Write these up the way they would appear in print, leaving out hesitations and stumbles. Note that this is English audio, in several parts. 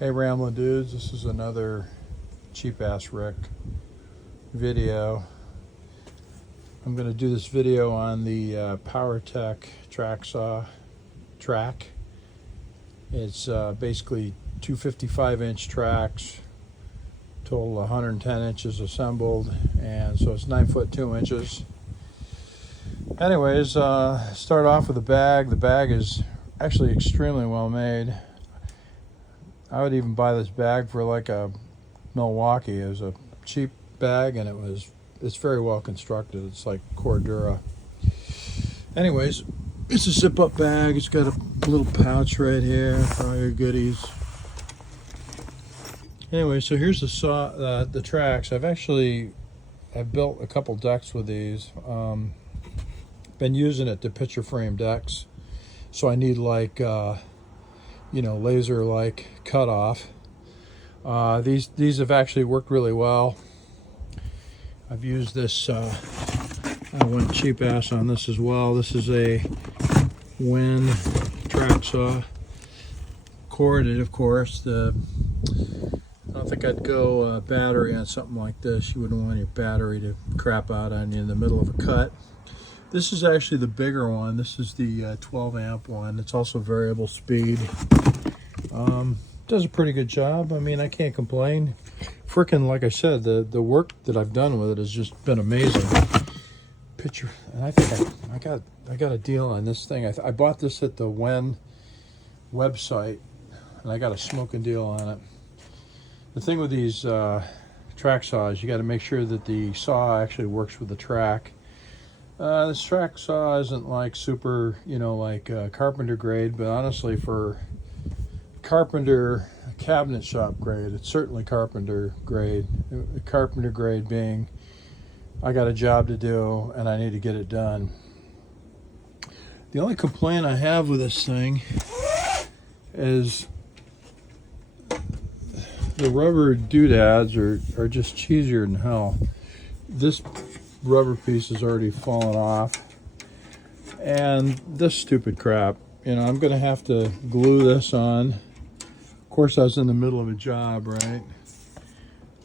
Hey Ramblin' Dudes, this is another cheap ass Rick video. I'm going to do this video on the Powertec Tracksaw track. It's basically two 55-inch tracks, total 110 inches assembled, and so it's 9 foot 2 inches. Anyways, start off with the bag. The bag is actually extremely well made. I would even buy this bag for like a Milwaukee. It was a cheap bag and it's very well constructed. It's like Cordura. Anyways, it's a zip up bag. It's got a little pouch right here for all your goodies. Anyway, so here's the tracks. I've built a couple decks with these. Been using it to picture frame decks. So I need like laser like cutoff. These have actually worked really well. I've used this, I went cheap ass on this as well. This is a WEN Tracksaw. Corded, of course. I don't think I'd go battery on something like this. You wouldn't want your battery to crap out on you in the middle of a cut. This is actually the bigger one. This is the 12 amp one. It's also variable speed. Does a pretty good job. I mean, I can't complain. Frickin', like I said, the work that I've done with it has just been amazing. And I think I got a deal on this thing. I bought this at the WEN website, and I got a smoking deal on it. The thing with these track saws, you got to make sure that the saw actually works with the track. This track saw isn't like super, like carpenter grade, but honestly, for carpenter cabinet shop grade, it's certainly carpenter grade. Carpenter grade being, I got a job to do and I need to get it done. The only complaint I have with this thing is the rubber doodads are just cheesier than hell. This rubber piece is already fallen off, and this stupid crap, I'm gonna have to glue this on. Of course, I was in the middle of a job, right?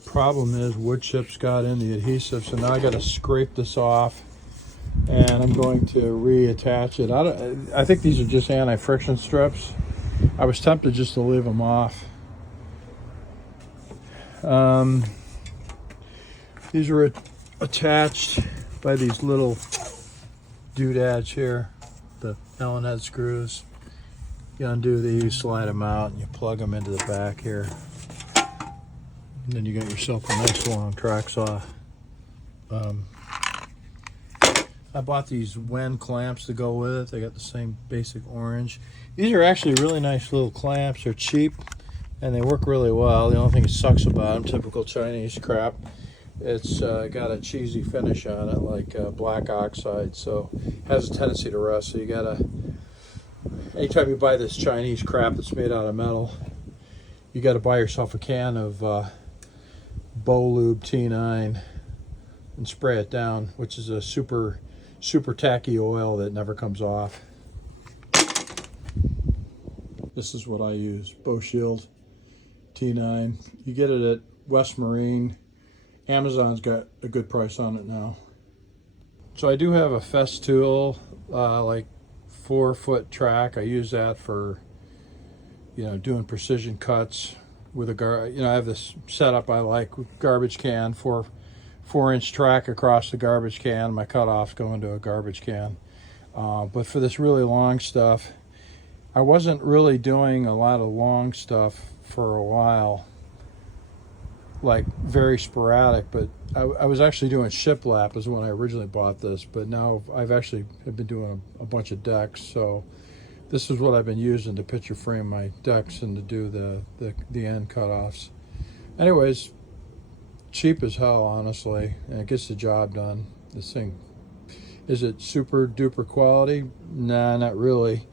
Problem is, wood chips got in the adhesive, so now I got to scrape this off, and I'm going to reattach it. I think these are just anti-friction strips. I was tempted just to leave them off. These are attached by these little doodads here, the Allen head screws. You undo these, slide them out, and you plug them into the back here. And then you got yourself a nice long track saw. I bought these WEN clamps to go with it. They got the same basic orange. These are actually really nice little clamps. They're cheap and they work really well. The only thing that sucks about them, typical Chinese crap, it's got a cheesy finish on it, like black oxide, so it has a tendency to rust. So you gotta, anytime you buy this Chinese crap that's made out of metal, you gotta buy yourself a can of Bolube T9 and spray it down, which is a super tacky oil that never comes off. This is what I use, Shield T9. You get it at West Marine. Amazon's got a good price on it now. So I do have a Festool, like 4-foot track. I use that for, doing precision cuts with a I have this setup I like with garbage can, 4-inch track across the garbage can. My cutoffs go into a garbage can. But for this really long stuff, I wasn't really doing a lot of long stuff for a while. Like very sporadic, but I was actually doing shiplap is when I originally bought this, but now I've been doing a bunch of decks, so this is what I've been using to picture frame my decks and to do the end cutoffs. Anyways, cheap as hell, honestly, and it gets the job done. This thing, is it super duper quality? Nah, not really,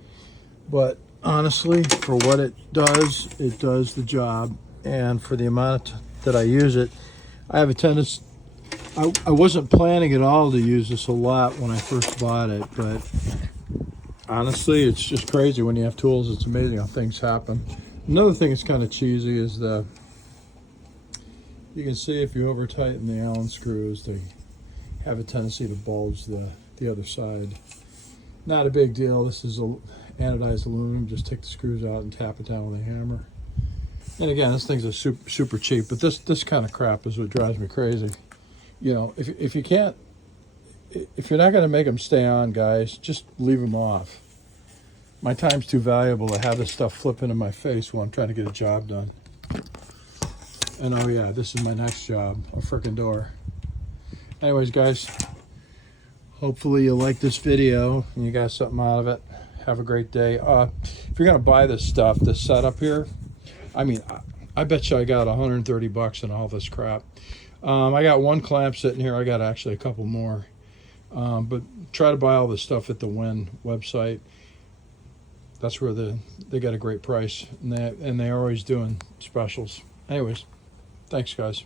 but honestly, for what it does the job, and for the amount that I use it, I have a tendency, I wasn't planning at all to use this a lot when I first bought it, but honestly, it's just crazy when you have tools. It's amazing how things happen. Another thing that's kind of cheesy is you can see if you over tighten the Allen screws, they have a tendency to bulge the other side. Not a big deal. This is anodized aluminum. Just take the screws out and tap it down with a hammer. And again, this thing's super cheap, but this kind of crap is what drives me crazy. You know, if you can't, if you're not going to make them stay on, guys, just leave them off. My time's too valuable to have this stuff flipping in my face while I'm trying to get a job done. And oh yeah, this is my next job, a frickin' door. Anyways, guys, hopefully you like this video and you got something out of it. Have a great day. If you're gonna buy this stuff, this setup here, I mean, I bet you I got 130 bucks in all this crap. I got one clamp sitting here. I got actually a couple more. But try to buy all this stuff at the WEN website. That's where they got a great price, and they're always doing specials. Anyways, thanks, guys.